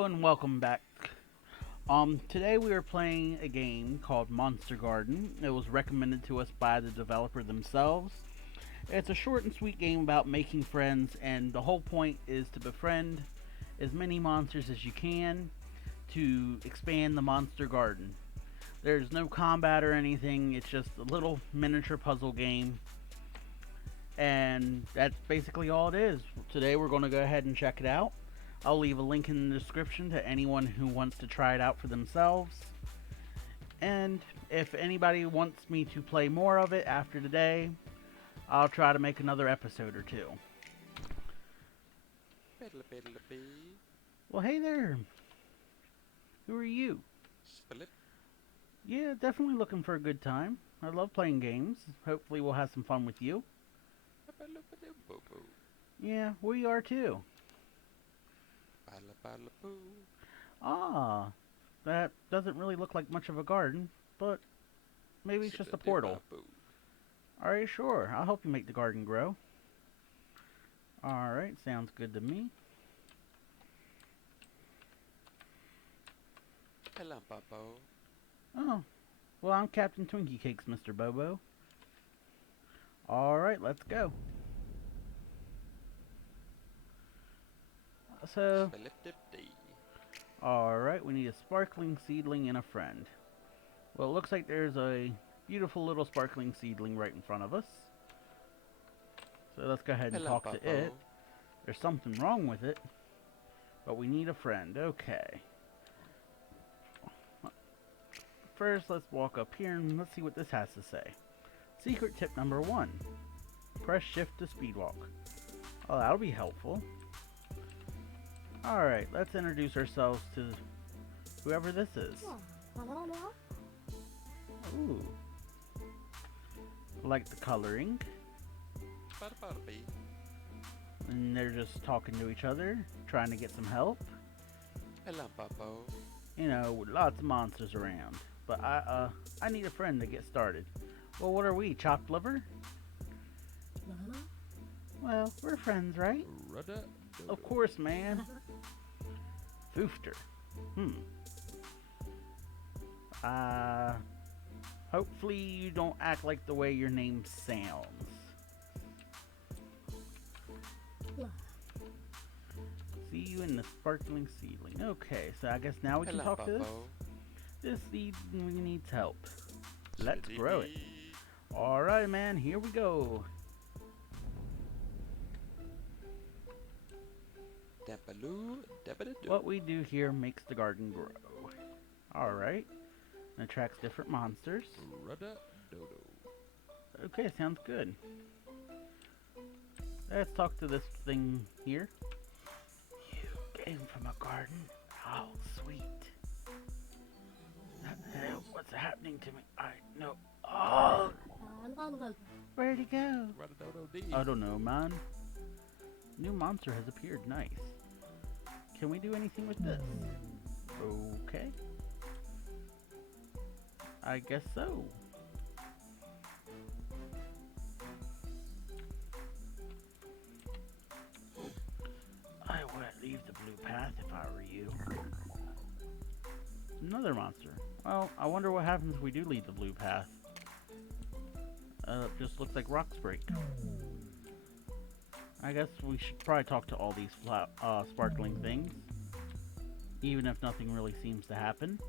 Hello and welcome back. Today we are playing a game called Monster Garden. It was recommended to us by the developer themselves. It's a short and sweet game about making friends, and the whole point is to befriend as many monsters as you can to expand the monster garden. There's no combat or anything, it's just a little miniature puzzle game, and that's basically all it is. Today we're going to go ahead and check it out. I'll leave a link in the description to anyone who wants to try it out for themselves. And if anybody wants me to play more of it after today, I'll try to make another episode or two. Biddle biddle bee. Well, hey there. Who are you? Split. Yeah, definitely looking for a good time. I love playing games. Hopefully we'll have some fun with you. Yeah, we are too. Bala Ah, that doesn't really look like much of a garden, but maybe it's just a portal. Alright, sure. I'll help you make the garden grow. Alright, sounds good to me. Hello, Bobo. Oh, well, I'm Captain Twinkiecakes, Mr. Bobo. Alright, let's go. So, alright, we need a sparkling seedling and a friend. Well, it looks like there's a beautiful little sparkling seedling right in front of us. So let's go ahead and talk to it. There's something wrong with it, but we need a friend. Okay. First, let's walk up here and let's see what this has to say. Secret tip number 1. Press shift to speed walk. Oh, that'll be helpful. Alright, let's introduce ourselves to whoever this is. Ooh. I like the coloring. And they're just talking to each other, trying to get some help. Hello, Bobo. You know, with lots of monsters around. But I need a friend to get started. Well, what are we, chopped liver? Well, we're friends, right? Of course, man. Foofter. Hopefully you don't act like the way your name sounds. See you in the sparkling seedling. Okay, so I guess now we can talk to this. This seedling needs help. Let's grow it. Alright, man, here we go. What we do here makes the garden grow. Alright. Attracts different monsters. Okay, sounds good. Let's talk to this thing here. You came from a garden? How sweet. What's happening to me? I know. Oh! Where'd he go? I don't know, man. New monster has appeared. Nice. Can we do anything with this? Okay. I guess so. I wouldn't leave the blue path if I were you. Another monster. Well, I wonder what happens if we do leave the blue path. It just looks like rocks break. I guess we should probably talk to all these sparkling things, even if nothing really seems to happen.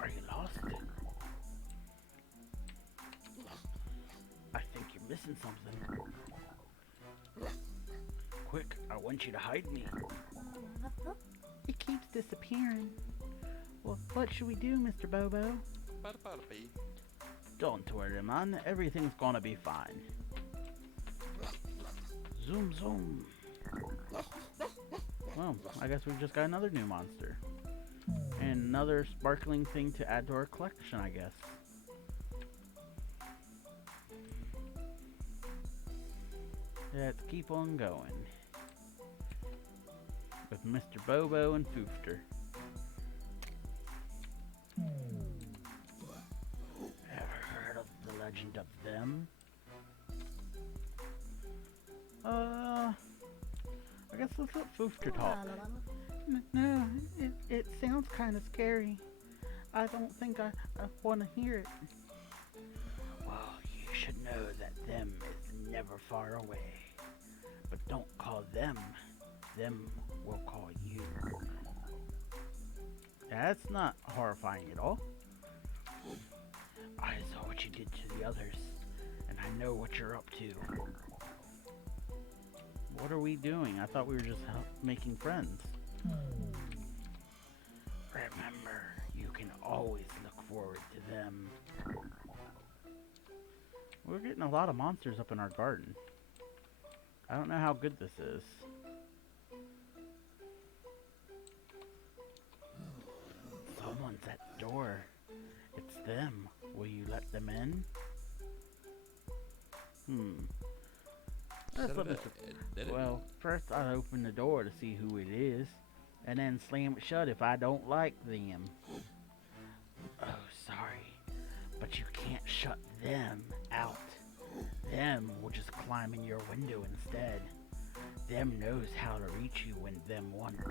Are you lost? I think you're missing something. Quick, I want you to hide me. It keeps disappearing. Well, what should we do, Mr. Bobo? Don't worry, man. Everything's gonna be fine. Zoom, zoom. Well, I guess we've just got another new monster. And another sparkling thing to add to our collection, I guess. Let's keep on going. With Mr. Bobo and Foofter. friend of them. I guess let's let Foofter talk. No, it sounds kind of scary. I don't think I want to hear it. Well, you should know that them is never far away. But don't call them. Them will call you. That's not horrifying at all. I saw what you did to the others, and I know what you're up to. What are we doing? I thought we were just making friends. Remember, you can always look forward to them. We're getting a lot of monsters up in our garden. I don't know how good this is. Someone's at the door. It's them. Will you let them in? Well, first I'll open the door to see who it is, and then slam it shut if I don't like them. Oh, sorry, but you can't shut them out. Them will just climb in your window instead. Them knows how to reach you when them wants.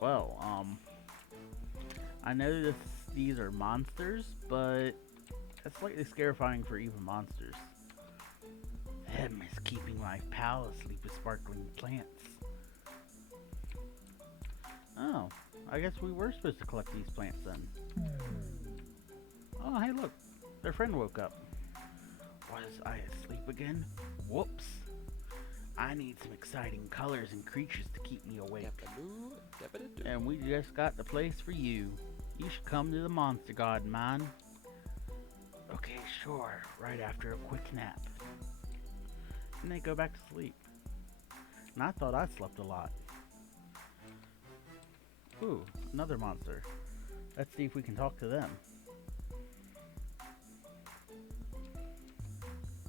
Well, I know these are monsters, but it's slightly scarifying for even monsters. Them is keeping my pal asleep with sparkling plants. Oh, I guess we were supposed to collect these plants then. Oh, hey look, their friend woke up. Was I asleep again? Whoops. I need some exciting colors and creatures to keep me awake. And we just got the place for you. You should come to the Monster Garden, man. Okay, sure, right after a quick nap. And they go back to sleep. And I thought I slept a lot. Ooh, another monster. Let's see if we can talk to them.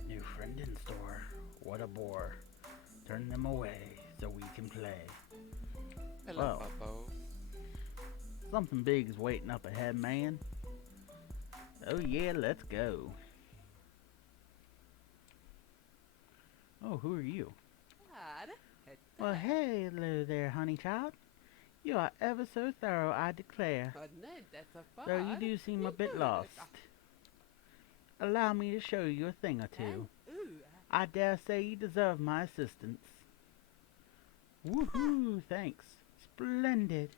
New friend in store. What a bore. Turn them away so we can play. Hello, Well, Puppo. something big is waiting up ahead, man. Oh yeah, let's go. Oh, who are you? Well, hello there, honey child. You are ever so thorough, I declare. Though you do seem a bit lost. Allow me to show you a thing or two. I dare say you deserve my assistance. Woohoo, thanks. Splendid.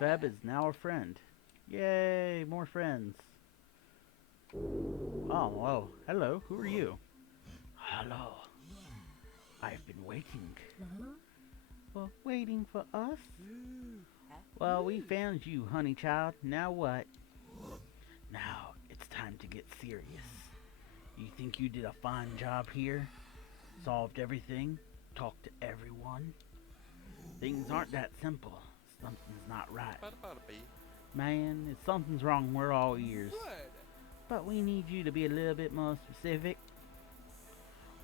Feb is now a friend. Yay, more friends. Oh, well, hello, who are you? Hello. I've been waiting. Well, waiting for us? Well, we found you, honey child. Now what? Now, it's time to get serious. You think you did a fine job here? Solved everything? Talked to everyone? Things aren't that simple. Something's not right. Man, if something's wrong, we're all ears. But we need you to be a little bit more specific.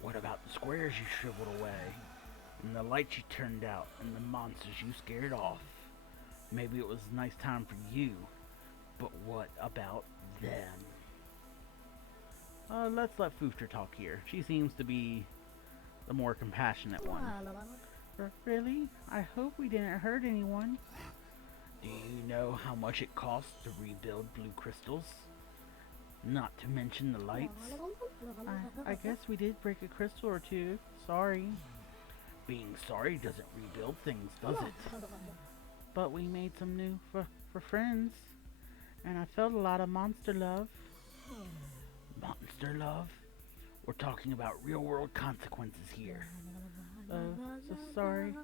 What about the squares you shriveled away? And the lights you turned out? And the monsters you scared off? Maybe it was a nice time for you. But what about them? Let's let Foofter talk here. She seems to be the more compassionate one. Really? I hope we didn't hurt anyone. Do you know how much it costs to rebuild blue crystals? Not to mention the lights. I guess we did break a crystal or two. Sorry. Being sorry doesn't rebuild things, does it? But we made some new for friends. And I felt a lot of monster love. Monster love? We're talking about real world consequences here. So sorry.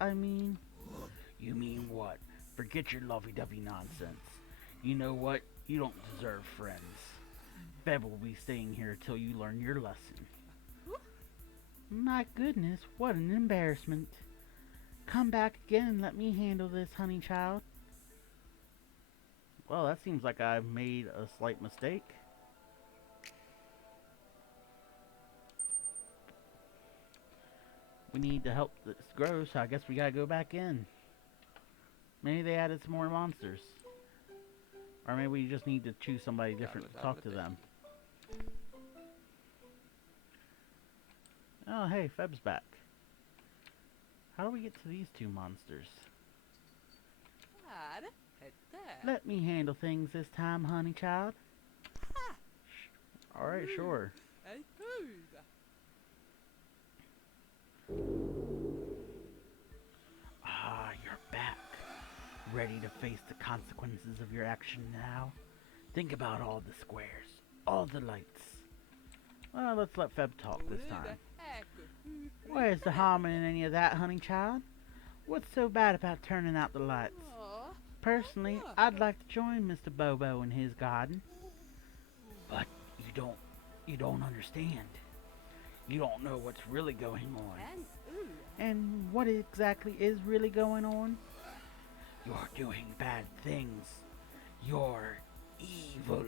I mean... You mean what? Forget your lovey-dovey nonsense. You know what? You don't deserve friends. Feb will be staying here till you learn your lesson. My goodness, what an embarrassment. Come back again and let me handle this, honey child. Well, that seems like I've made a slight mistake. We need to help this grow, so I guess we gotta go back in. Maybe they added some more monsters. Or maybe we just need to choose somebody different to talk to them. Oh, hey, Feb's back. How do we get to these two monsters? Let me handle things this time, honey child. Alright, sure. Ah, you're back. Ready to face the consequences of your action now? Think about all the squares, all the lights. Well, let's let Feb talk this time. Where's the harm in any of that, honey child? What's so bad about turning out the lights? Personally, I'd like to join Mr. Bobo in his garden. But you don't understand. You don't know what's really going on. And what exactly is really going on? You're doing bad things. You're evil.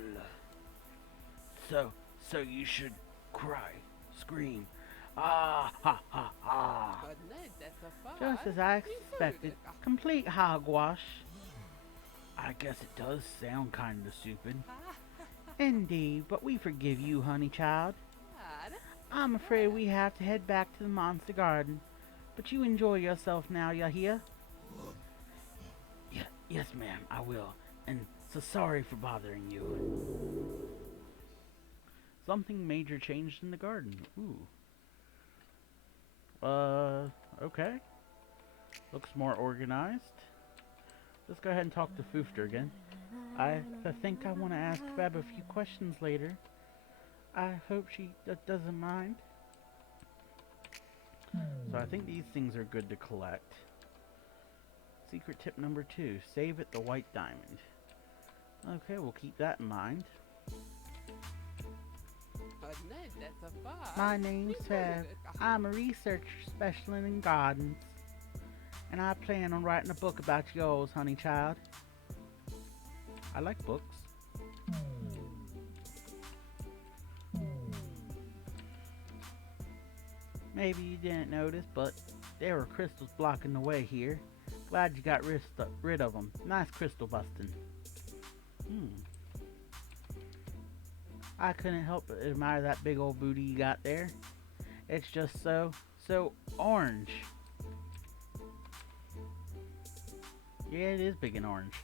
So you should cry, scream, ah ha ha ha. Just as I expected, complete hogwash. I guess it does sound kinda stupid. Indeed, but we forgive you, honey child. I'm afraid we have to head back to the monster garden. But you enjoy yourself now, you hear? Yes, ma'am, I will. And so sorry for bothering you. Something major changed in the garden. Ooh. Okay. Looks more organized. Let's go ahead and talk to Foofter again. I think I want to ask Feb a few questions later. I hope she doesn't mind. So I think these things are good to collect. Secret tip number 2. Save at the White Diamond. Okay, we'll keep that in mind. My name's Feb. I'm a researcher specialist in gardens. And I plan on writing a book about yours, honey child. I like books. Maybe you didn't notice, but there were crystals blocking the way here. Glad you got rid of them. Nice crystal busting. I couldn't help but admire that big old booty you got there. It's just so orange. Yeah, it is big and orange.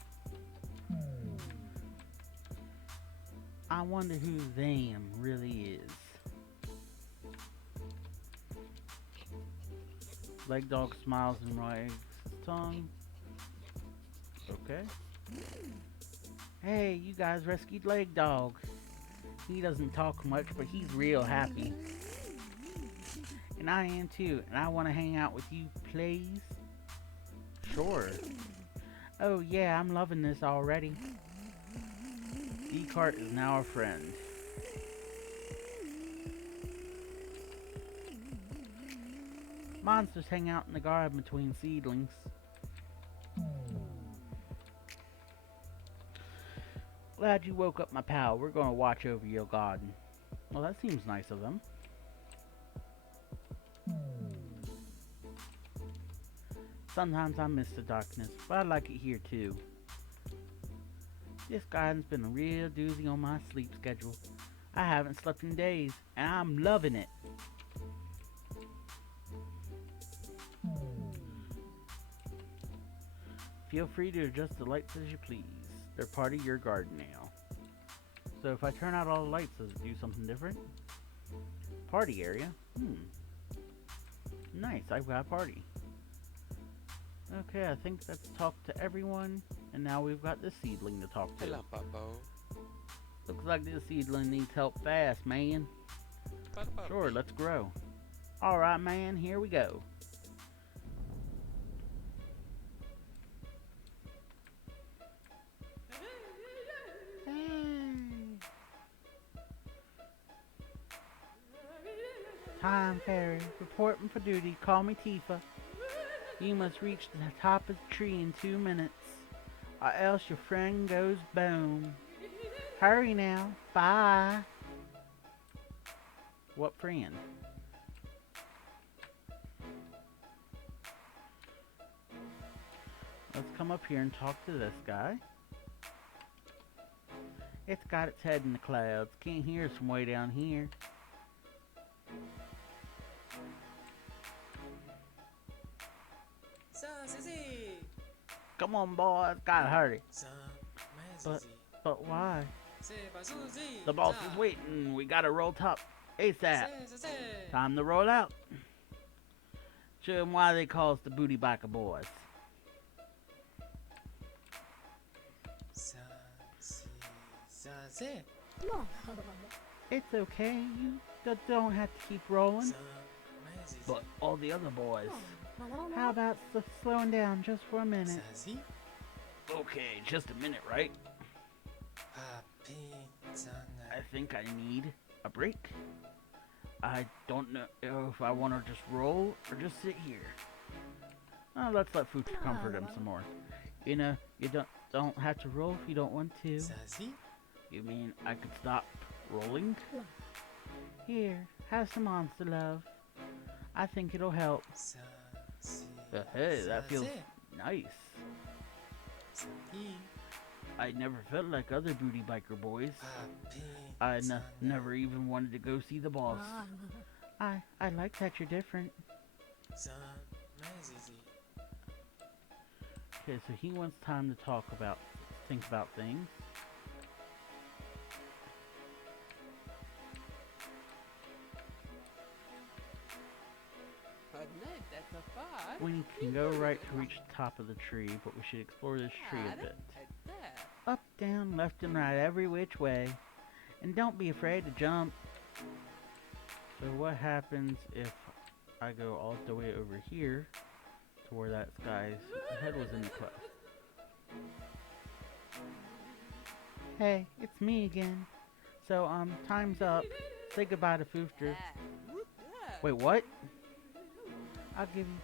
I wonder who them really is. Leg dog smiles and wags his tongue. Okay. Hey, you guys rescued Leg Dog. He doesn't talk much, but he's real happy. And I am too, and I want to hang out with you, please. Sure. Oh yeah, I'm loving this already. Decart is now a friend. Monsters hang out in the garden between seedlings. Glad you woke up, my pal. We're gonna watch over your garden. Well, that seems nice of them. Sometimes I miss the darkness, but I like it here too. This garden's been a real doozy on my sleep schedule. I haven't slept in days, and I'm loving it. Feel free to adjust the lights as you please. They're part of your garden now. So if I turn out all the lights, does it do something different? Party area? Nice, I've got a party. Okay, I think that's talked to everyone. And now we've got this seedling to talk to. Hello, Bobo. Looks like this seedling needs help fast, man. Sure, let's grow. Alright, man, here we go. Time Fairy, reporting for duty. Call me Tifa. You must reach the top of the tree in 2 minutes, or else your friend goes boom. Hurry now. Bye. What friend? Let's come up here and talk to this guy. It's got its head in the clouds. Can't hear us from way down here. Come on, boys. Gotta hurry. But, but why? The boss is waiting. We gotta roll top ASAP. Time to roll out. Show them why they call us the Booty Biker Boys. It's okay. You don't have to keep rolling. But all the other boys. How about slowing down just for a minute? Okay, just a minute, right? I think I need a break. I don't know if I want to just roll or just sit here. Oh, let's let Future comfort him some more. You know, you don't have to roll if you don't want to. You mean I could stop rolling? Here, have some monster love. I think it'll help. Hey, that feels nice. I never felt like other booty biker boys. I never even wanted to go see the boss. I like that you're different. Okay, so he wants time to think about things. We can go right to reach the top of the tree, but we should explore this tree a bit. Up, down, left and right, every which way. And don't be afraid to jump. So what happens if I go all the way over here to where that guy's head was in the cliff? Hey, it's me again. So, time's up. Say goodbye to Foofter. Wait, what? I'll give you...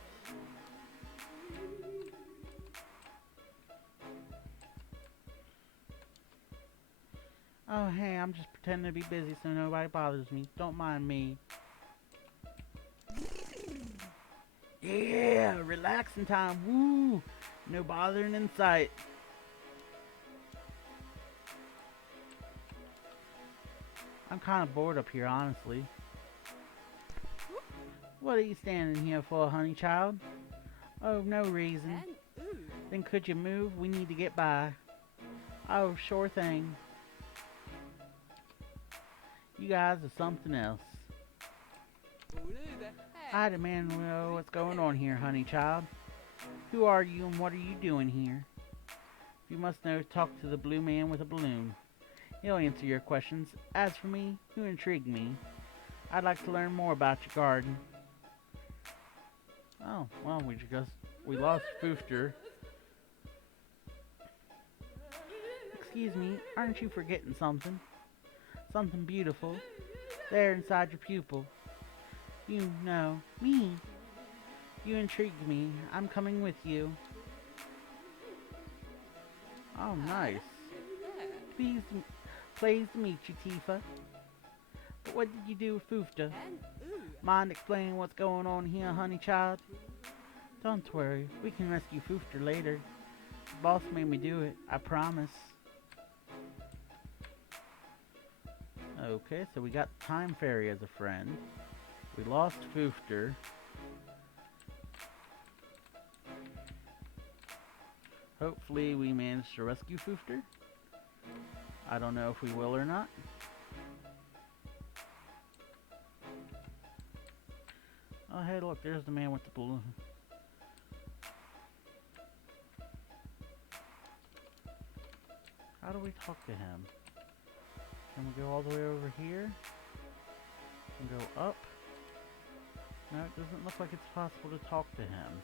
Oh, hey, I'm just pretending to be busy so nobody bothers me. Don't mind me. Yeah, relaxing time. Woo! No bothering in sight. I'm kind of bored up here, honestly. What are you standing here for, honey child? Oh, no reason. Then could you move? We need to get by. Oh, sure thing. You guys are something else. I demand to know what's going on here, honey child. Who are you and what are you doing here? If you must know, talk to the blue man with a balloon. He'll answer your questions. As for me, you intrigue me. I'd like to learn more about your garden. Oh, well, we lost Foofter. Excuse me, aren't you forgetting something? Something beautiful. There inside your pupil. You know, me. You intrigue me. I'm coming with you. Oh, nice. Pleased to meet you, Tifa. But what did you do with Foofta? Mind explaining what's going on here, honey child? Don't worry, we can rescue Foofta later. The boss made me do it, I promise. Okay, so we got Time Fairy as a friend. We lost Foofter. Hopefully we managed to rescue Foofter. I don't know if we will or not. Oh, hey, look, there's the man with the balloon. How do we talk to him? Can we go all the way over here? And go up? No, it doesn't look like it's possible to talk to him.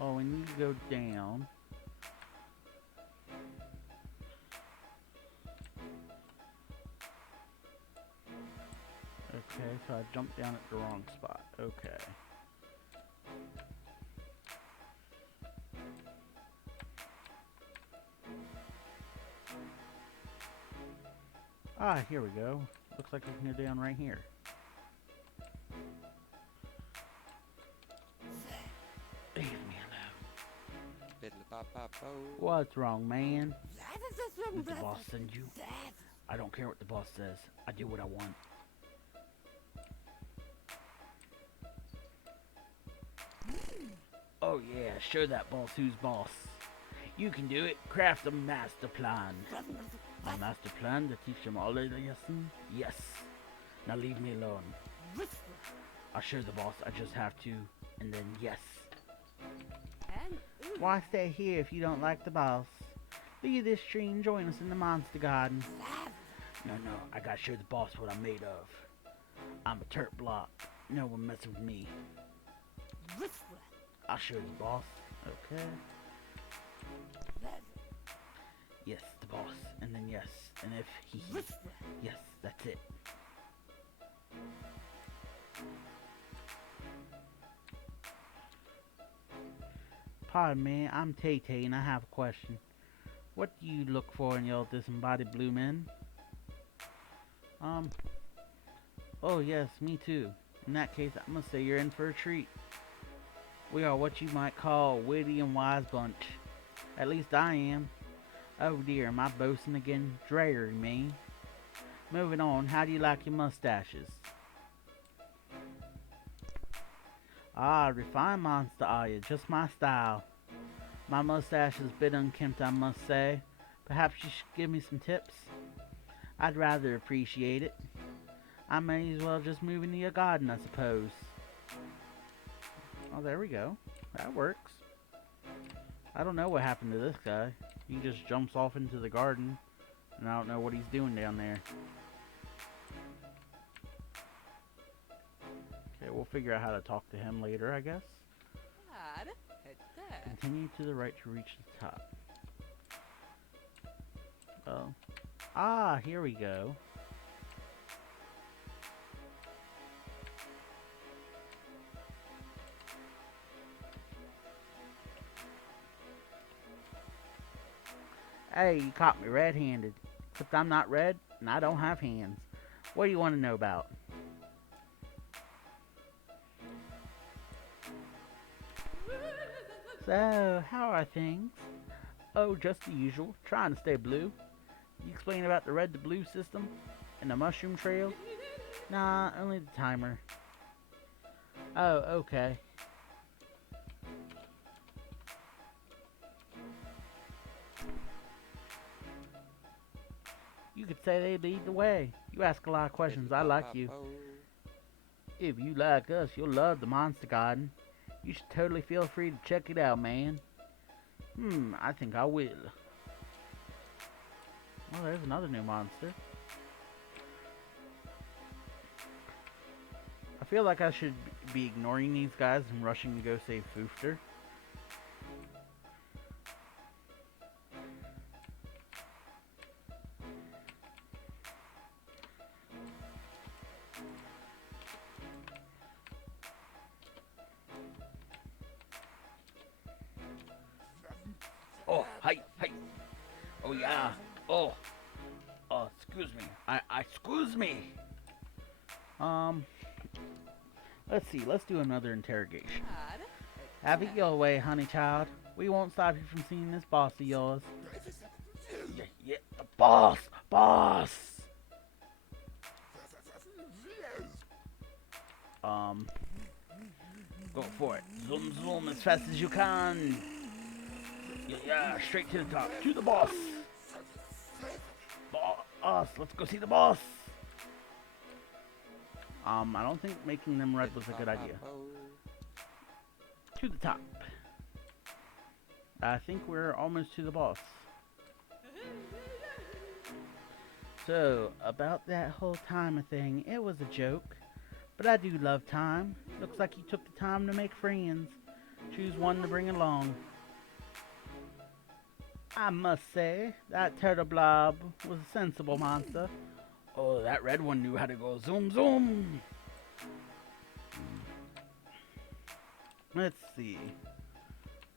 Oh, we need to go down. Okay, so I jumped down at the wrong spot. Okay. Ah, here we go. Looks like we can go down right here. Leave me alone. What's wrong, man? Did the boss send you? I don't care what the boss says. I do what I want. Oh yeah, show that boss who's boss. You can do it. Craft a master plan. A master plan to teach them all a lesson? Yes. Now leave me alone. I'll show the boss. I just have to. And then yes. Why stay here if you don't like the boss? Leave this tree and join us in the monster garden. No, I gotta show the boss what I'm made of. I'm a turp block. No one mess with me. I'll show the boss. Okay. Yes, the boss. And then yes. And if he... Yes, that's it. Pardon me, I'm Tay-Tay and I have a question. What do you look for in your disembodied blue men? Oh yes, me too. In that case, I must say you're in for a treat. We are what you might call a witty and wise bunch. At least I am. Oh dear, am I boasting again? Dreary me. Moving on, how do you like your mustaches? Ah, refined monster are you? Just my style. My mustache is a bit unkempt, I must say. Perhaps you should give me some tips? I'd rather appreciate it. I may as well just move into your garden, I suppose. Oh, there we go. That works. I don't know what happened to this guy. He just jumps off into the garden, and I don't know what he's doing down there. Okay, we'll figure out how to talk to him later, I guess. Continue to the right to reach the top. Oh. Ah, here we go. Hey, you caught me red-handed. Except I'm not red, and I don't have hands. What do you want to know about? So, how are things? Oh, just the usual. Trying to stay blue. You explain about the red to blue system? And the mushroom trail? Nah, only the timer. Oh, okay. You could say they lead the way. You ask a lot of questions. I like you. If you like us, you'll love the Monster Garden. You should totally feel free to check it out, man. I think I will. Oh, there's another new monster. I feel like I should be ignoring these guys and rushing to go save Foofter. Oh, hi. Oh, yeah. Oh, excuse me. Excuse me. Let's see. Let's do another interrogation. Have it your way, honey child. We won't stop you from seeing this boss of yours. Yeah, the boss. Go for it. Zoom as fast as you can. Yeah, straight to the top. To the boss. Boss, let's go see the boss. I don't think making them red was a good idea. To the top. I think we're almost to the boss. So, about that whole timer thing, it was a joke. But I do love time. Looks like you took the time to make friends. Choose one to bring along. I must say, that turtle blob was a sensible monster. Oh, that red one knew how to go zoom. Let's see.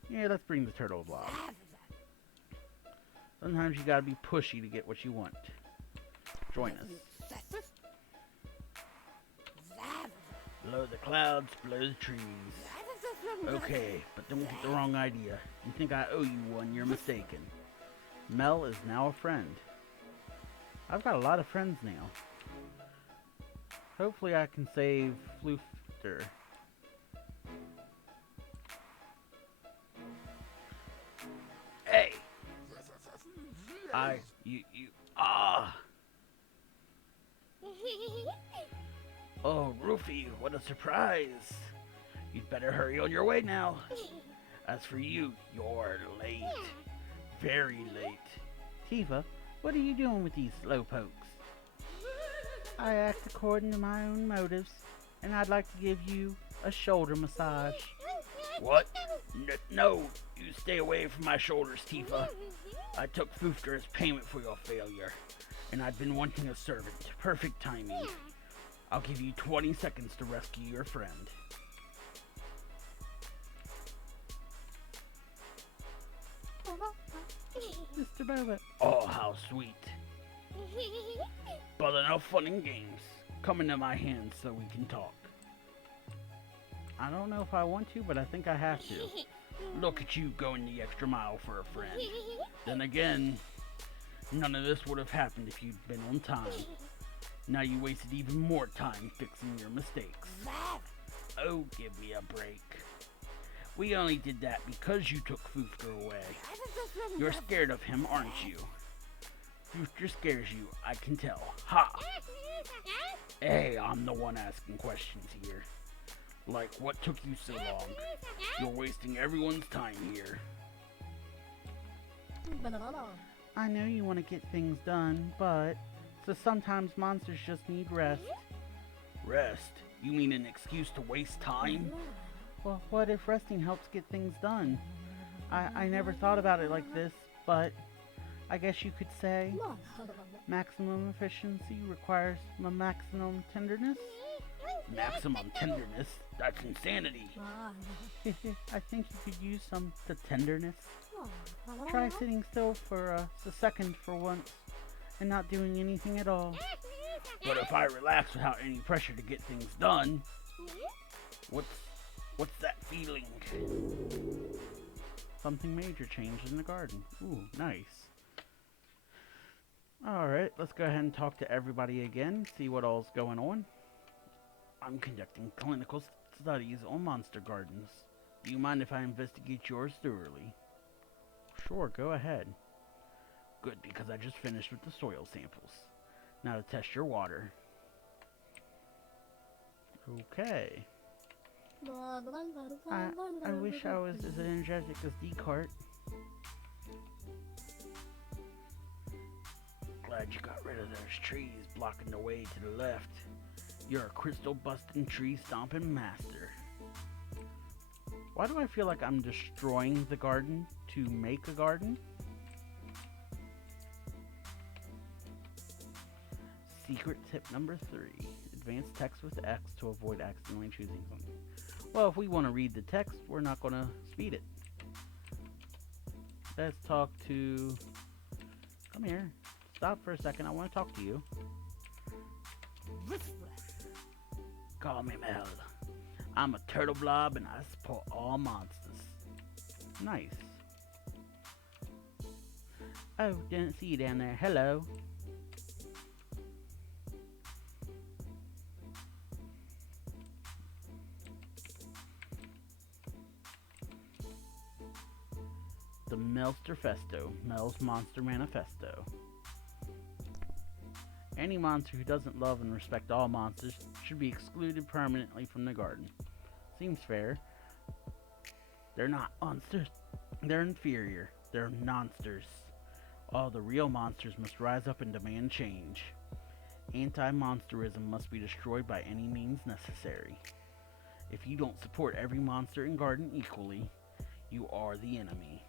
Yeah, let's bring the turtle blob. Sometimes you gotta be pushy to get what you want. Join us. Below the clouds, below the trees. Okay, but don't get the wrong idea. You think I owe you one, you're mistaken. Mel is now a friend. I've got a lot of friends now. Hopefully I can save Floofter. Hey! Oh, Roofy, what a surprise. You'd better hurry on your way now. As for you, you're late. Very late. Tifa, what are you doing with these slowpokes? I act according to my own motives, and I'd like to give you a shoulder massage. What? No, you stay away from my shoulders, Tifa. I took Foofter as payment for your failure, and I've been wanting a servant. Perfect timing. I'll give you 20 seconds to rescue your friend. Mr. Boba. Oh, how sweet. But enough fun and games. Come into my hands so we can talk. I don't know if I want to, but I think I have to. Look at you going the extra mile for a friend. Then again, none of this would have happened if you'd been on time. Now you wasted even more time fixing your mistakes. Oh, give me a break. We only did that because you took Foofter away. You're scared of him, aren't you? Foofter scares you, I can tell. Ha! Hey, I'm the one asking questions here. Like, what took you so long? You're wasting everyone's time here. I know you want to get things done, but so sometimes monsters just need rest. Rest? You mean an excuse to waste time? Well, what if resting helps get things done? I never thought about it like this, but I guess you could say maximum efficiency requires maximum tenderness. Maximum tenderness? That's insanity. I think you could use some tenderness. Try sitting still for a second for once and not doing anything at all. But if I relax without any pressure to get things done, what's that feeling? Something major changed in the garden. Ooh, nice. Alright, let's go ahead and talk to everybody again, see what all's going on. I'm conducting clinical studies on monster gardens. Do you mind if I investigate yours thoroughly? Sure, go ahead. Good, because I just finished with the soil samples. Now to test your water. Okay. I wish I was as energetic as Descartes. Glad you got rid of those trees blocking the way to the left. You're a crystal-busting, tree-stomping master. Why do I feel like I'm destroying the garden to make a garden? Secret tip number 3. Advance text with X to avoid accidentally choosing something. Well, if we want to read the text, we're not going to speed it. Let's talk to... Come here. Stop for a second. I want to talk to you. Call me Mel. I'm a turtle blob and I support all monsters. Nice. Oh, didn't see you down there. Hello. The Melsterfesto, Mel's Monster Manifesto. Any monster who doesn't love and respect all monsters should be excluded permanently from the garden. Seems fair. They're not monsters. They're inferior. They're monsters. All the real monsters must rise up and demand change. Anti-monsterism must be destroyed by any means necessary. If you don't support every monster in garden equally, you are the enemy.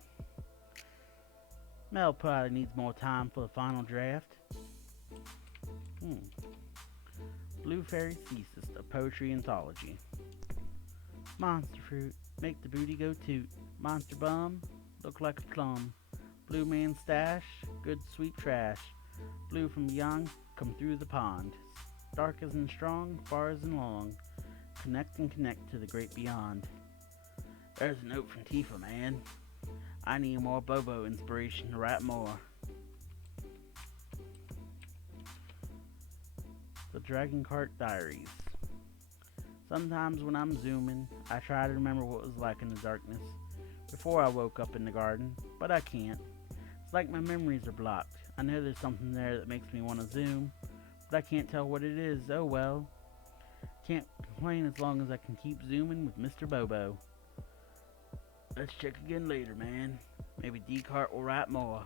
Mel probably needs more time for the final draft. Blue Fairy Thesis, a poetry anthology. Monster fruit, make the booty go toot. Monster bum, look like a plum. Blue man stash, good sweet trash. Blue from beyond, come through the pond. Dark isn't strong, far isn't long. Connect and connect to the great beyond. There's a note from Tifa, man. I need more Bobo inspiration to write more. The Dragon Cart Diaries. Sometimes when I'm zooming, I try to remember what it was like in the darkness before I woke up in the garden, but I can't. It's like my memories are blocked. I know there's something there that makes me want to zoom, but I can't tell what it is. Oh well. Can't complain as long as I can keep zooming with Mr. Bobo. Let's check again later, man. Maybe Descartes will write more.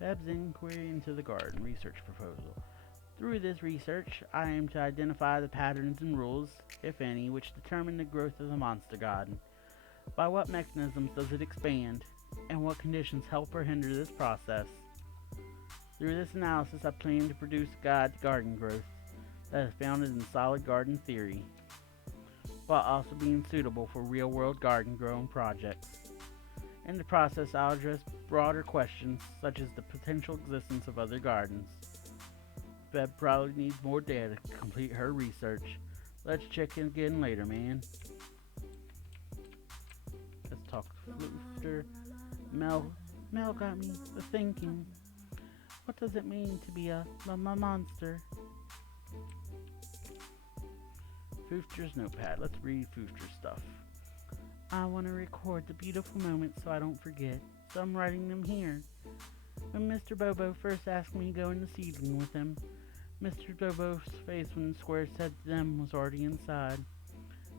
Fab's inquiry into the garden research proposal. Through this research, I aim to identify the patterns and rules, if any, which determine the growth of the monster garden. By what mechanisms does it expand, and what conditions help or hinder this process? Through this analysis, I plan to produce a guide to garden growth that is founded in solid garden theory, while also being suitable for real-world garden growing projects. In the process, I'll address broader questions such as the potential existence of other gardens. Feb probably needs more data to complete her research. Let's check in again later, man. Let's talk to Floofter. Mel got me to thinking. What does it mean to be a monster? Foofter's notepad. Let's read Foofter's stuff. I want to record the beautiful moments so I don't forget, so I'm writing them here. When Mr. Bobo first asked me to go in the seedling with him, Mr. Bobo's face when the square said them was already inside.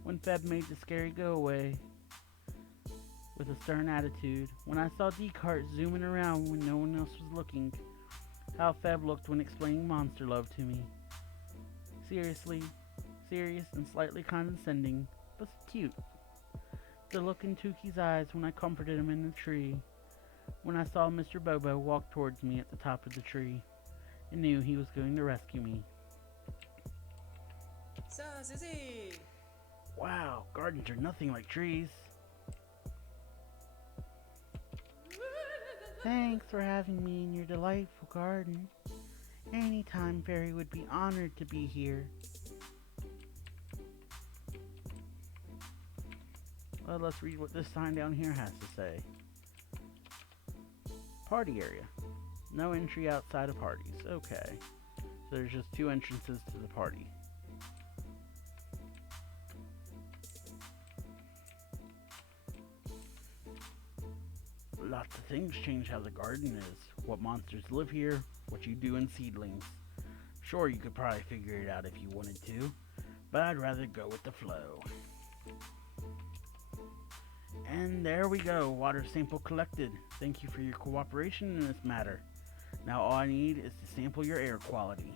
When Feb made the scary go away with a stern attitude. When I saw Descartes zooming around when no one else was looking. How Feb looked when explaining monster love to me. Serious and slightly condescending, but cute. The look in Tuki's eyes when I comforted him in the tree. When I saw Mr. Bobo walk towards me at the top of the tree and knew he was going to rescue me. Wow, gardens are nothing like trees. Thanks for having me in your delightful garden. Anytime Fairy would be honored to be here. Well, let's read what this sign down here has to say. Party area. No entry outside of parties. Okay. So there's just two entrances to the party. Lots of things change how the garden is. What monsters live here, what you do in seedlings. Sure, you could probably figure it out if you wanted to, but I'd rather go with the flow. And there we go, water sample collected. Thank you for your cooperation in this matter. Now all I need is to sample your air quality.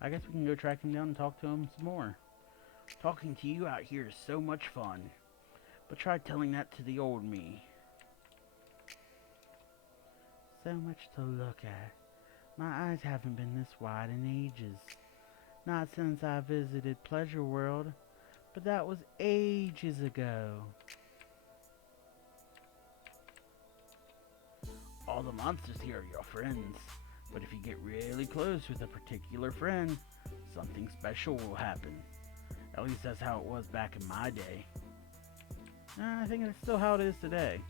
I guess we can go track him down and talk to him some more. Talking to you out here is so much fun, but try telling that to the old me. So much to look at. My eyes haven't been this wide in ages. Not since I visited Pleasure World, but that was ages ago. All the monsters here are your friends, but if you get really close with a particular friend, something special will happen. At least that's how it was back in my day. I think it's still how it is today.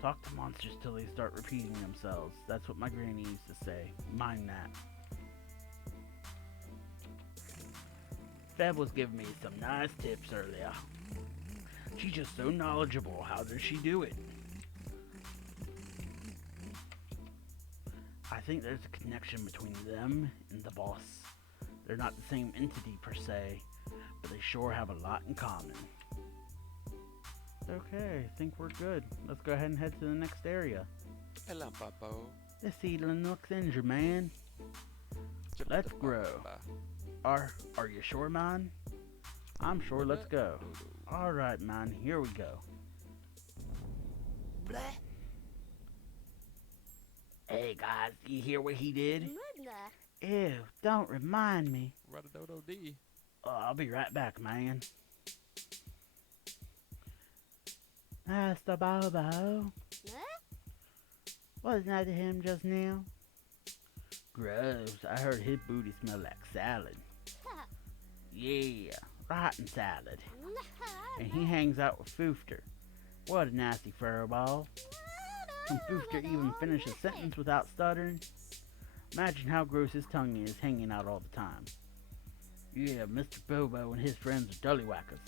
Talk to monsters till they start repeating themselves. That's what my granny used to say. Mind that. Feb was giving me some nice tips earlier. She's just so knowledgeable. How does she do it? I think there's a connection between them and the boss. They're not the same entity per se, but they sure have a lot in common. Okay, I think we're good. Let's go ahead and head to the next area. Hello, Papo. This seedling looks injured, man. Let's grow. Are you sure, man? I'm sure, let's go. Alright, man, here we go. Bleh. Hey, guys, you hear what he did? Ew, don't remind me. Radadodo-D. I'll be right back, man. Master Bobo. Wasn't that him just now? Gross, I heard his booty smelled like salad. Yeah, rotten salad. And he hangs out with Foofter. What a nasty furball. Can Foofter even finish a sentence without stuttering? Imagine how gross his tongue is hanging out all the time. Yeah, Mr. Bobo and his friends are dullywhackers.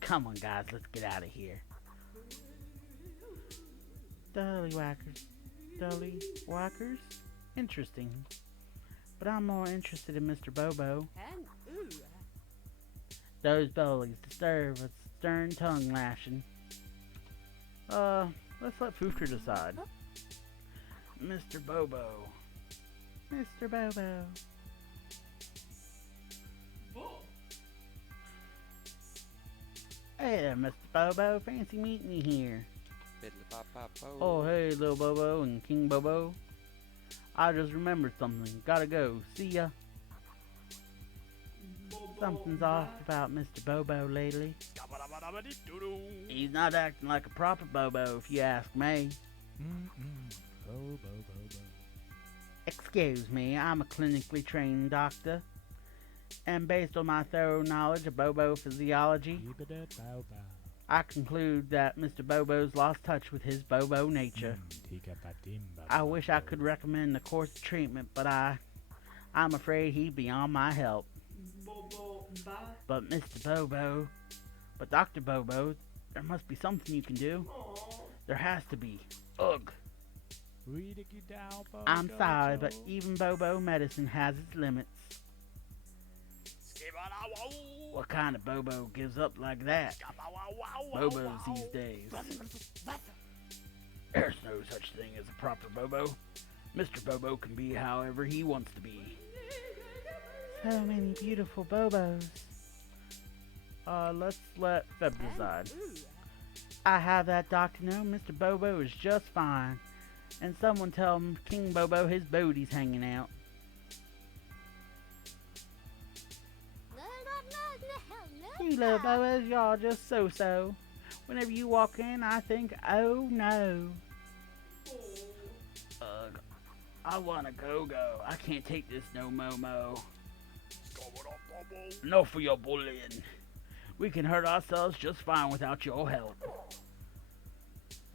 Come on, guys, let's get out of here. Dullywhackers. Dullywhackers? Interesting. But I'm more interested in Mr. Bobo. Those bullies deserve a stern tongue lashing. Let's let Foofter decide. Mr. Bobo. Mr. Bobo. Hey there, Mr. Bobo. Fancy meeting you here. Oh, hey, little Bobo and King Bobo. I just remembered something. Gotta go. See ya. Something's off about Mr. Bobo lately. He's not acting like a proper Bobo, if you ask me. Excuse me, I'm a clinically trained doctor, and based on my thorough knowledge of Bobo physiology, I conclude that Mr. Bobo's lost touch with his Bobo nature. I wish I could recommend a course of treatment, but I'm afraid he'd be beyond my help. But Dr. Bobo, there must be something you can do. There has to be. Ugh. I'm sorry, but even Bobo medicine has its limits. What kind of Bobo gives up like that? Bobos these days. There's no such thing as a proper Bobo. Mr. Bobo can be however he wants to be. So many beautiful Bobos. Let's let Feb decide. I have that doctor know Mr. Bobo is just fine. And someone tell King Bobo his booty's hanging out. You little Bobos, y'all just so-so. Whenever you walk in, I think, oh no. Ugh, I wanna go. I can't take this no momo. No for your bullying. We can hurt ourselves just fine without your help.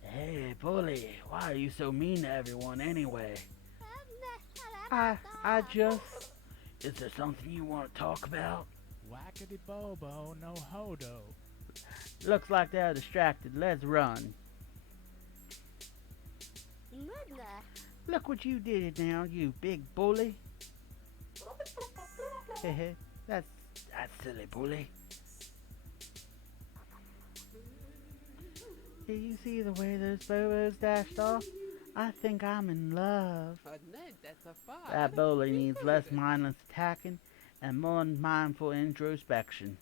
Hey, bully, why are you so mean to everyone anyway? I just... Is there something you want to talk about? Wackety Bobo, no hodo. Looks like they're distracted. Let's run. Look what you did now, you big bully. That's silly, bully. Do you see the way those Bobos dashed off? I think I'm in love. That bully needs less mindless attacking and more mindful introspection.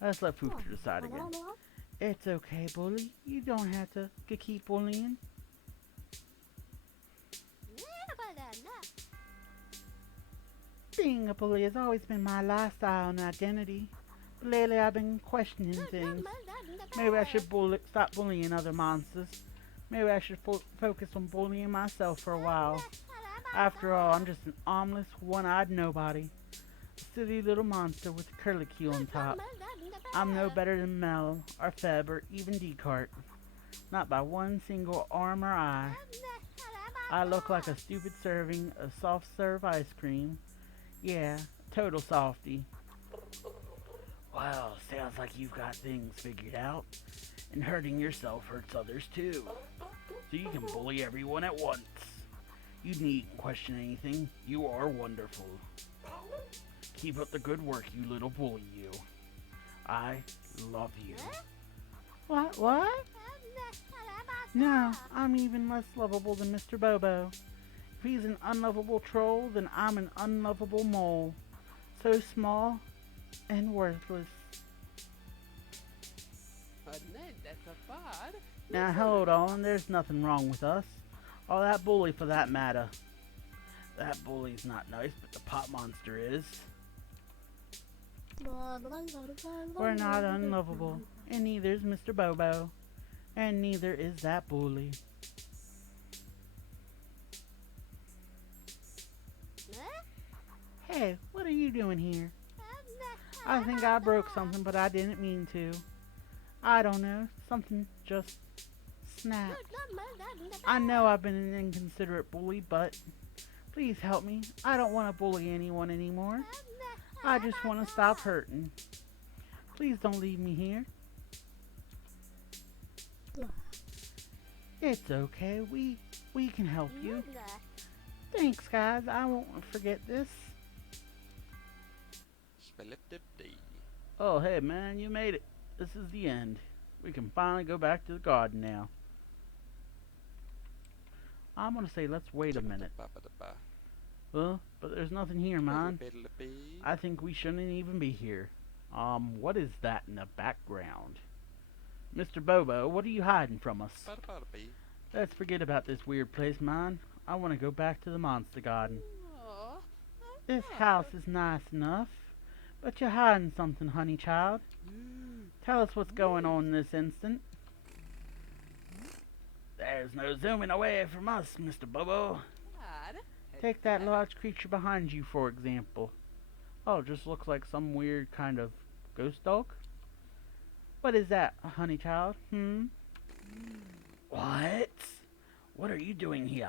Let's let Foofter decide again. It's okay, bully. You don't have to keep bullying. Being a bully has always been my lifestyle and identity. But lately I've been questioning things. Maybe I should stop bullying other monsters. Maybe I should focus on bullying myself for a while. After all, I'm just an armless, one-eyed nobody. A silly little monster with a curlicue on top. I'm no better than Mel, or Feb, or even Descartes. Not by one single arm or eye. I look like a stupid serving of soft-serve ice cream. Yeah, total softy. Well, sounds like you've got things figured out. And hurting yourself hurts others too. So you can bully everyone at once. You needn't question anything. You are wonderful. Keep up the good work, you little bully, you. I love you. What? No, I'm even less lovable than Mr. Bobo. If he's an unlovable troll, then I'm an unlovable mole. So small and worthless. Now hold on, there's nothing wrong with us. Or that bully for that matter. That bully's not nice, but the pot monster is. We're not unlovable, and neither is Mr. Bobo, and neither is that bully. Hey, what are you doing here? I think I broke something, but I didn't mean to. I don't know. Something just snapped. I know I've been an inconsiderate bully, but please help me. I don't want to bully anyone anymore. I just want to stop hurting. Please don't leave me here. It's okay. We can help you. Thanks, guys. I won't forget this. Spellip-dip-dee. Oh, hey, man, you made it. This is the end. We can finally go back to the garden now. I'm gonna say let's wait a minute. Jibba-da-ba-ba-da-ba. But there's nothing here, man. Biddle-biddle-bee. I think we shouldn't even be here. What is that in the background? Mr. Bobo, what are you hiding from us? Ba-da-ba-da-bee. Let's forget about this weird place, man. I want to go back to the monster garden. This house is nice enough, but you're hiding something, honey child. Tell us what's going on this instant. There's no zooming away from us, Mr. Bobo. Take that large creature behind you, for example. Oh, it just looks like some weird kind of ghost dog. What is that, honey child? What? What are you doing here?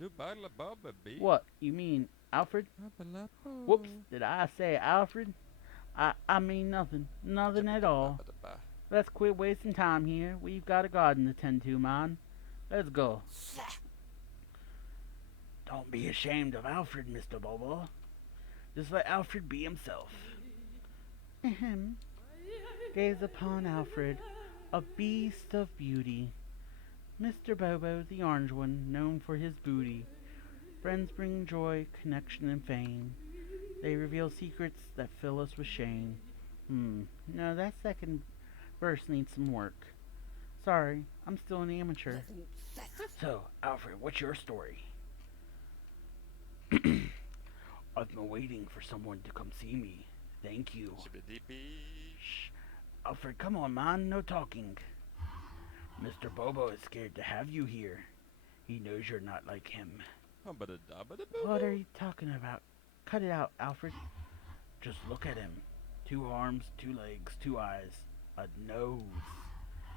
Do-ba-da-ba-ba-bee. What, you mean Alfred? Ba-ba-la-boo. Whoops, did I say Alfred? I mean nothing. Nothing at all. Jibba-da-ba-ba-da-ba. Let's quit wasting time here. We've got a garden to tend to, man. Let's go. Don't be ashamed of Alfred, Mr. Bobo. Just let Alfred be himself. Ahem. Gaze upon Alfred, a beast of beauty. Mr. Bobo, the orange one, known for his booty. Friends bring joy, connection, and fame. They reveal secrets that fill us with shame. No, that second verse needs some work. Sorry, I'm still an amateur. So, Alfred, what's your story? I've been waiting for someone to come see me. Thank you. Jibba-dee-bee. Shh. Alfred, come on, man. No talking. Mr. Bobo is scared to have you here. He knows you're not like him. Ba-ba-da-da-ba-da-boo. What are you talking about? Cut it out, Alfred. Just look at him. 2 arms, 2 legs, 2 eyes, a nose.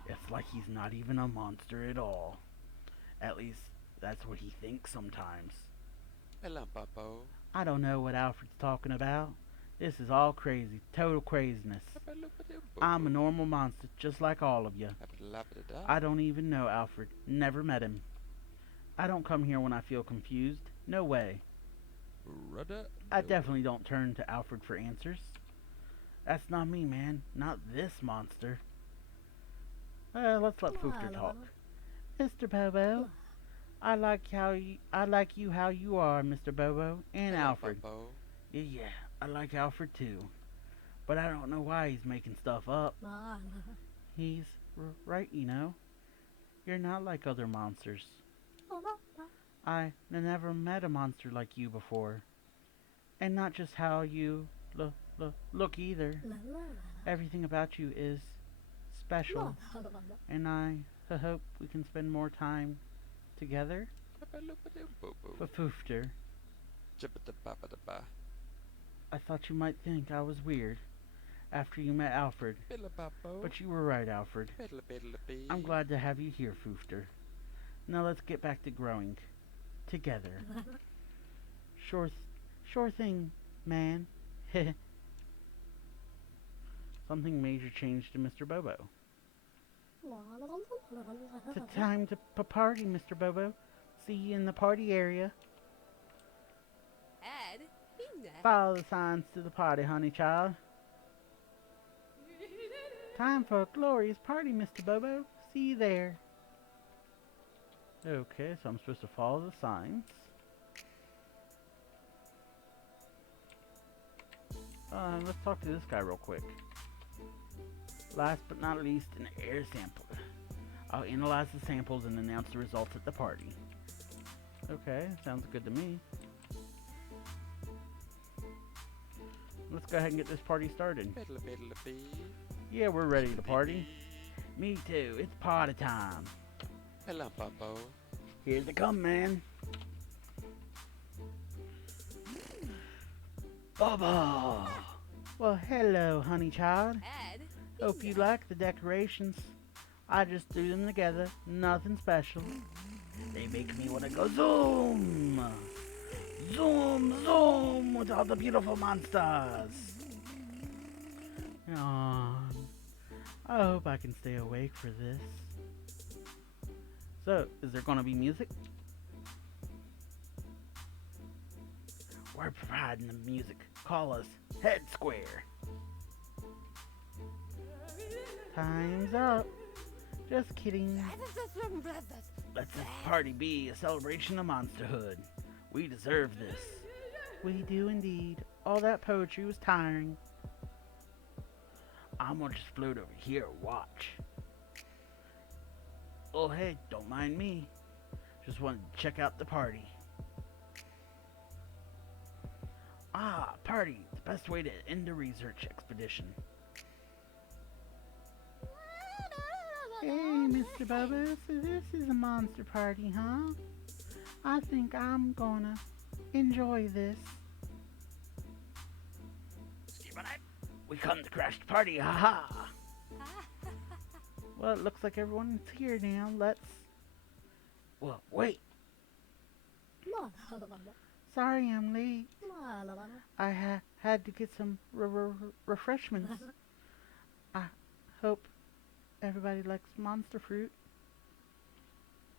It's like he's not even a monster at all. At least, that's what he thinks sometimes. Elam-pa-po. I don't know what Alfred's talking about. This is all crazy. Total craziness. Ba-ba-la-ba-da-boo. I'm a normal monster, just like all of you. Ba-ba-la-ba-da-da. I don't even know Alfred. Never met him. I don't come here when I feel confused. No way. Rudda. I definitely don't turn to Alfred for answers. That's not me, man. Not this monster. Let's let Foofter talk. Mr. Bobo, I like you how you are, Mr. Bobo, and Alfred. Elam-pa-po. Yeah, I like Alfred too. But I don't know why he's making stuff up. He's right, you know. You're not like other monsters. I never met a monster like you before. And not just how you look either. Everything about you is special. And I hope we can spend more time together. Ba-ba-la-ba-da-boo-boo. Foofter, Jibba-da-ba-ba-da-ba. I thought you might think I was weird after you met Alfred. Biddle-pa-po. But you were right, Alfred. Biddle-biddle-bee. I'm glad to have you here, Foofter. Now let's get back to growing. Together. Sure thing, man. Something major changed to Mr. Bobo. It's time to party, Mr. Bobo. See you in the party area. Follow the signs to the party, honey child. Time for a glorious party, Mr. Bobo. See you there. Okay, so I'm supposed to follow the signs. Let's talk to this guy real quick. Last but not least, an air sample. I'll analyze the samples and announce the results at the party. Okay, sounds good to me. Let's go ahead and get this party started. Biddle-biddle-bee. Yeah, we're ready to party. Me too, it's party time. Elam-pa-po. Here they come, man. Bubba! Well, hello, honey child. Ed. Hope you like the decorations. I just threw them together, nothing special. They make me want to go zoom! Zoom, zoom with all the beautiful monsters! Aww. I hope I can stay awake for this. So, is there gonna be music? We're providing the music. Call us Head Square. Time's up. Just kidding. Let this party be a celebration of monsterhood. We deserve this. We do indeed. All that poetry was tiring. I'm gonna just float over here and watch. Oh hey, don't mind me. Just wanted to check out the party. Ah, party. The best way to end a research expedition. Hey, Mr. Bubba, so this is a monster party, huh? I think I'm gonna enjoy this. We come to crash the party, haha! Well, it looks like everyone's here now. Let's... Well, wait. Sorry I'm late. I had to get some refreshments. I hope everybody likes monster fruit.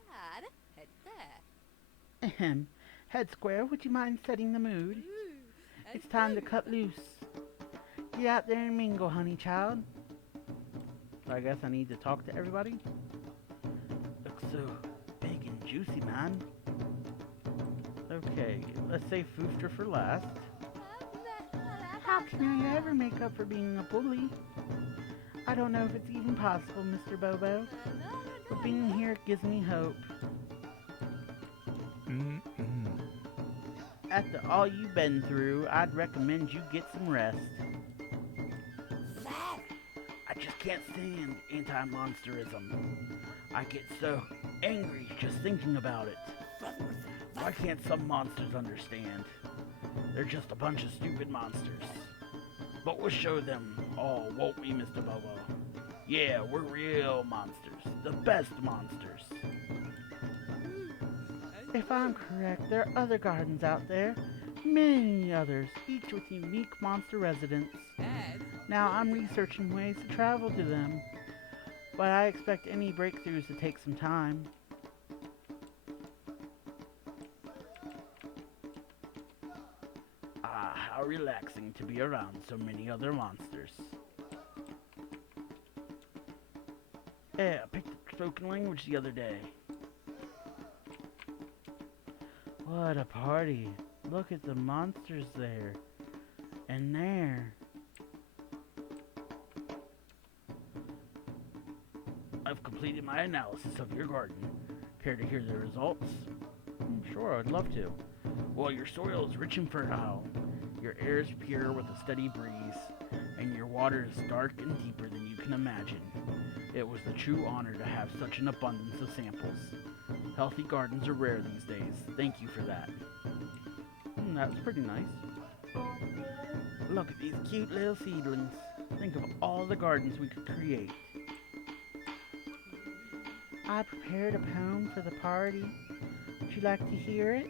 Ed. Head there. Ahem. Head Square, would you mind setting the mood? It's time to cut loose. Get out there and mingle, honey child. So I guess I need to talk to everybody. Looks so big and juicy, man. Okay, let's say Foofter for last. How can I ever make up for being a bully? I don't know if it's even possible, Mr. Bobo. But being here gives me hope. After all you've been through, I'd recommend you get some rest. I just can't stand anti-monsterism. I get so angry just thinking about it. Why can't some monsters understand? They're just a bunch of stupid monsters. But we'll show them all, won't we, Mr. Bobo? Yeah, we're real monsters. The best monsters. If I'm correct, there are other gardens out there. Many others, each with unique monster residents. Ed. Now I'm researching ways to travel to them. But I expect any breakthroughs to take some time. Ah, how relaxing to be around so many other monsters. Yeah, I picked up spoken language the other day. What a party. Look at the monsters there. And there. I've completed my analysis of your garden. Care to hear the results? Sure, I'd love to. Well, your soil is rich and fertile. Your air is pure with a steady breeze. And your water is dark and deeper than you can imagine. It was a true honor to have such an abundance of samples. Healthy gardens are rare these days. Thank you for that. That was pretty nice. Look at these cute little seedlings. Think of all the gardens we could create. I prepared a poem for the party. Would you like to hear it?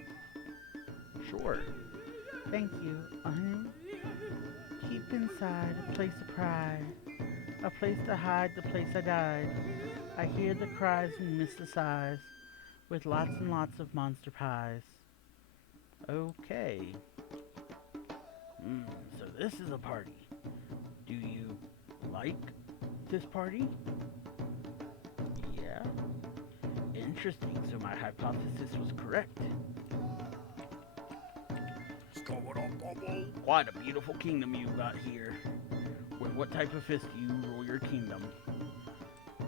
Sure. Thank you. Keep inside a place of pride, a place to hide the place I died. I hear the cries and miss the sighs, with lots and lots of monster pies. Okay. So this is a party. Do you like this party? Yeah. Interesting, so my hypothesis was correct. Quite a beautiful kingdom you've got here. With what type of fist do you rule your kingdom?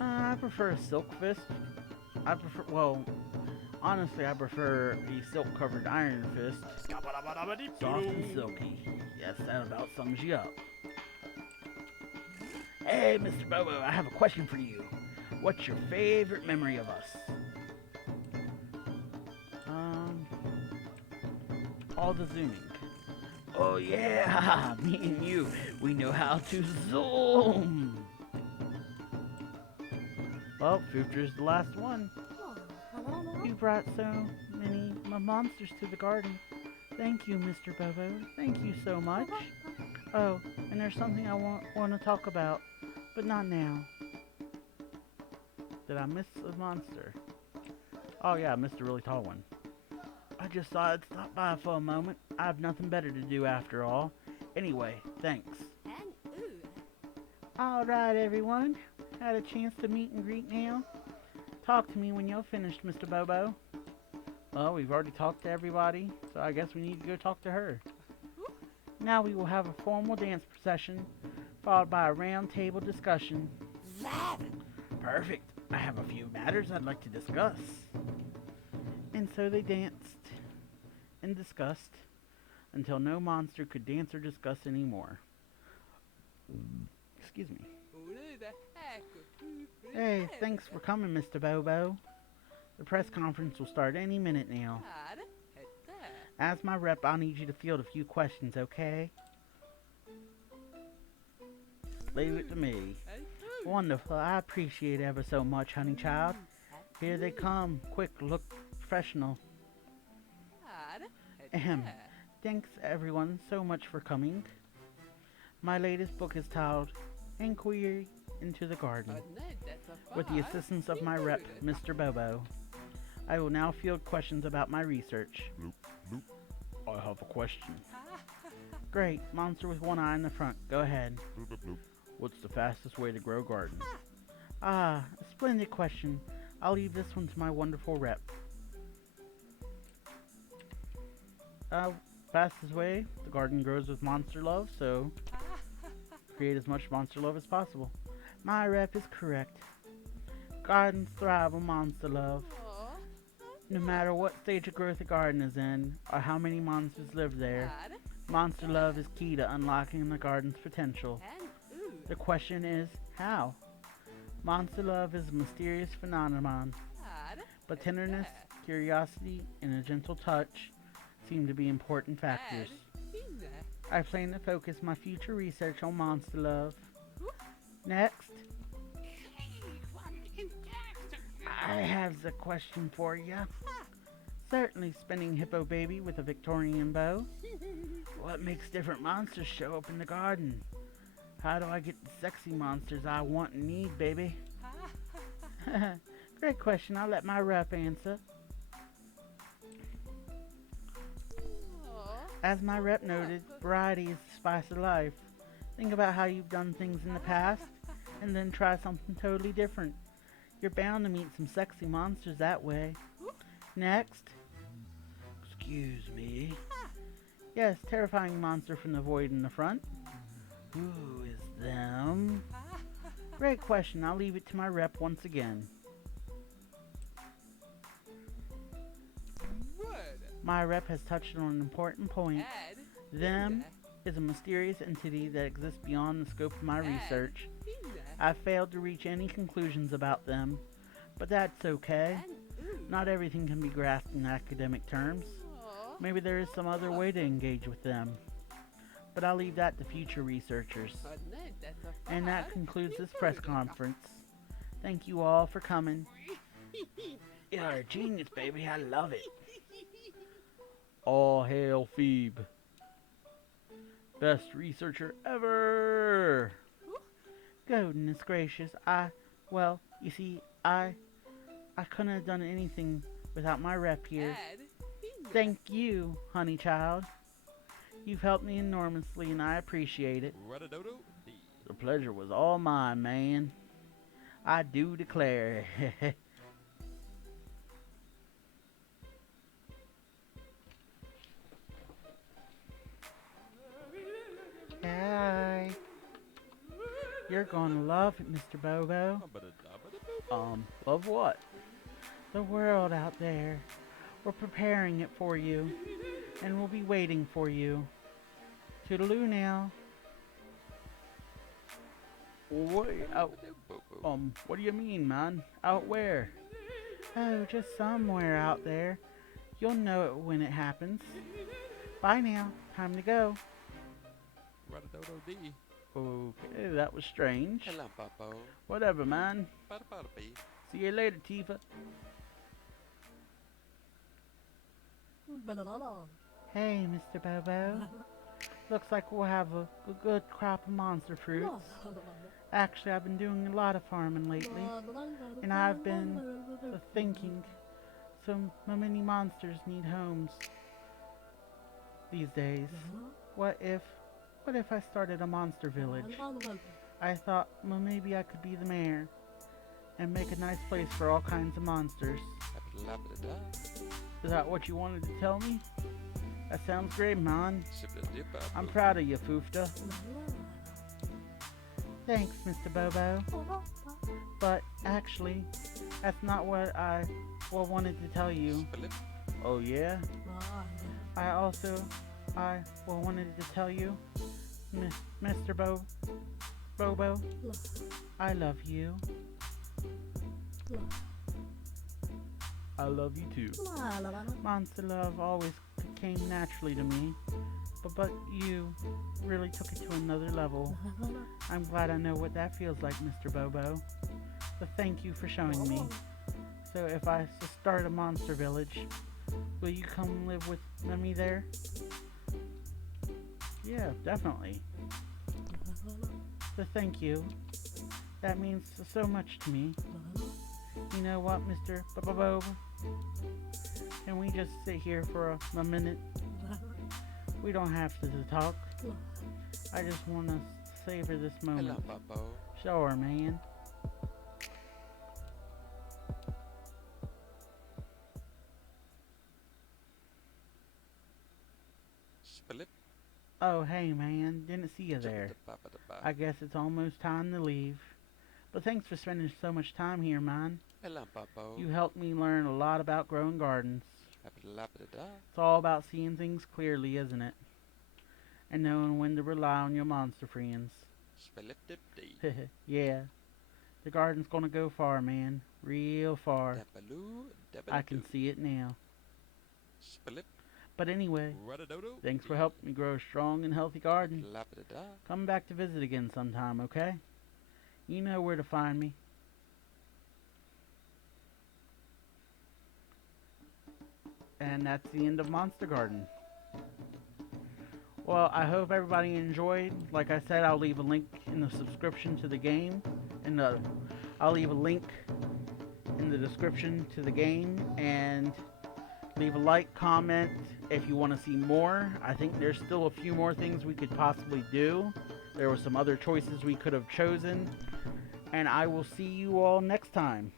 I prefer a silk fist. Honestly, I prefer a silk-covered iron fist. Soft and silky. Yes, that about sums you up. Hey, Mr. Bobo, I have a question for you. What's your favorite memory of us? All the zooming. Oh yeah, me and you, we know how to zoom. Well, Future's the last one. You brought so many monsters to the garden. Thank you, Mr. Bobo. Thank you so much. Oh, and there's something I want to talk about, but not now. Did I miss a monster? Oh yeah, I missed a really tall one. I just thought I'd stop by for a moment. I have nothing better to do after all. Anyway, thanks. Alright everyone, had a chance to meet and greet now? Talk to me when you're finished, Mr. Bobo. Well, we've already talked to everybody, so I guess we need to go talk to her. Now we will have a formal dance procession, followed by a round table discussion. Perfect. I have a few matters I'd like to discuss. And so they danced and discussed until no monster could dance or discuss anymore. Excuse me. Hey, thanks for coming, Mr. Bobo. The press conference will start any minute now. As my rep, I'll need you to field a few questions, okay? Leave it to me. Wonderful. I appreciate it ever so much, honey child. Here they come. Quick, look professional. Ahem. Thanks, everyone, so much for coming. My latest book is titled Inquiry into the Garden. With the assistance of my rep, Mr. Bobo, I will now field questions about my research. I have a question. Great. Monster with one eye in the front. Go ahead. What's the fastest way to grow gardens? Ah, a splendid question. I'll leave this one to my wonderful rep. Fastest way, the garden grows with monster love, so create as much monster love as possible. My rep is correct. Gardens thrive on monster love. No matter what stage of growth a garden is in, or how many monsters live there, monster love is key to unlocking the garden's potential. The question is, how? Monster love is a mysterious phenomenon, but tenderness, curiosity, and a gentle touch seem to be important factors. I plan to focus my future research on monster love. Next, I have the question for you. Certainly, spinning hippo baby with a Victorian bow. What makes different monsters show up in the garden? How do I get the sexy monsters I want and need, baby? Great question. I'll let my rep answer. As my rep noted, variety is the spice of life. Think about how you've done things in the past, and then try something totally different. You're bound to meet some sexy monsters that way. Next. Excuse me. Yes, terrifying monster from the void in the front. Who is them? Great question. I'll leave it to my rep once again. My rep has touched on an important point. Them is a mysterious entity that exists beyond the scope of my research. I've failed to reach any conclusions about them, but that's okay. Not everything can be grasped in academic terms. Maybe there is some other way to engage with them. But I'll leave that to future researchers. And that concludes this press conference. Thank you all for coming. You're a genius, baby. I love it. All hail Phoebe. Best researcher ever. Goodness gracious. Well, you see, I couldn't have done anything without my rep here. Thank you, honey child. You've helped me enormously, and I appreciate it. The pleasure was all mine, man. I do declare. Hi. You're gonna love it, Mr. Bobo. Love what? The world out there. We're preparing it for you, and we'll be waiting for you. Toodaloo now. Wait, what do you mean, man? Out where? Oh, just somewhere out there. You'll know it when it happens. Bye now. time to go. Radadodo-dee. Okay, that was strange. Elampapo. Whatever, man. Bada-bada-bee. See you later, Tifa. Hey, Mr. Bobo. Looks like we'll have a good crop of monster fruits. Actually, I've been doing a lot of farming lately, and I've been thinking some many monsters need homes these days. What if I started a monster village? I thought, well, maybe I could be the mayor and make a nice place for all kinds of monsters. Abba-da-da. Is that what you wanted to tell me? That sounds great, man. Sibba-dibba. I'm proud of you, Foofta. Thanks, Mr. Bobo. But actually, that's not what I wanted to tell you. Split. Oh yeah? I wanted to tell you, Mr. Bobo, I love you. I love you too. Monster love always came naturally to me, but you really took it to another level. I'm glad I know what that feels like, Mr. Bobo. But thank you for showing me. So if I start a monster village, will you come live with me there? Yeah, definitely. So thank you. That means so much to me. You know what, Mr. Bobo? Can we just sit here for a minute? We don't have to talk. I just want to savor this moment. Elampapo. Sure, man. Split. Oh, hey, man. Didn't see you there. Jibba-da-ba-ba-da-ba. I guess it's almost time to leave. But thanks for spending so much time here, man. Elampapo. You helped me learn a lot about growing gardens. Abba-da-da. It's all about seeing things clearly, isn't it? And knowing when to rely on your monster friends. Split-dip-dee. Yeah. The garden's gonna go far, man. Real far. Dabbaloo, I can dabba-doo. see it now. Split. But anyway, Radadodo. thanks for helping me grow a strong and healthy garden. Labba-da-da. Come back to visit again sometime, okay? You know where to find me. And that's the end of Monster Garden. Well, I hope everybody enjoyed. Like I said, I'll leave a link in the subscription to the game. I'll leave a link in the description to the game. And leave a like, comment if you want to see more. I think there's still a few more things we could possibly do. There were some other choices we could have chosen. And I will see you all next time.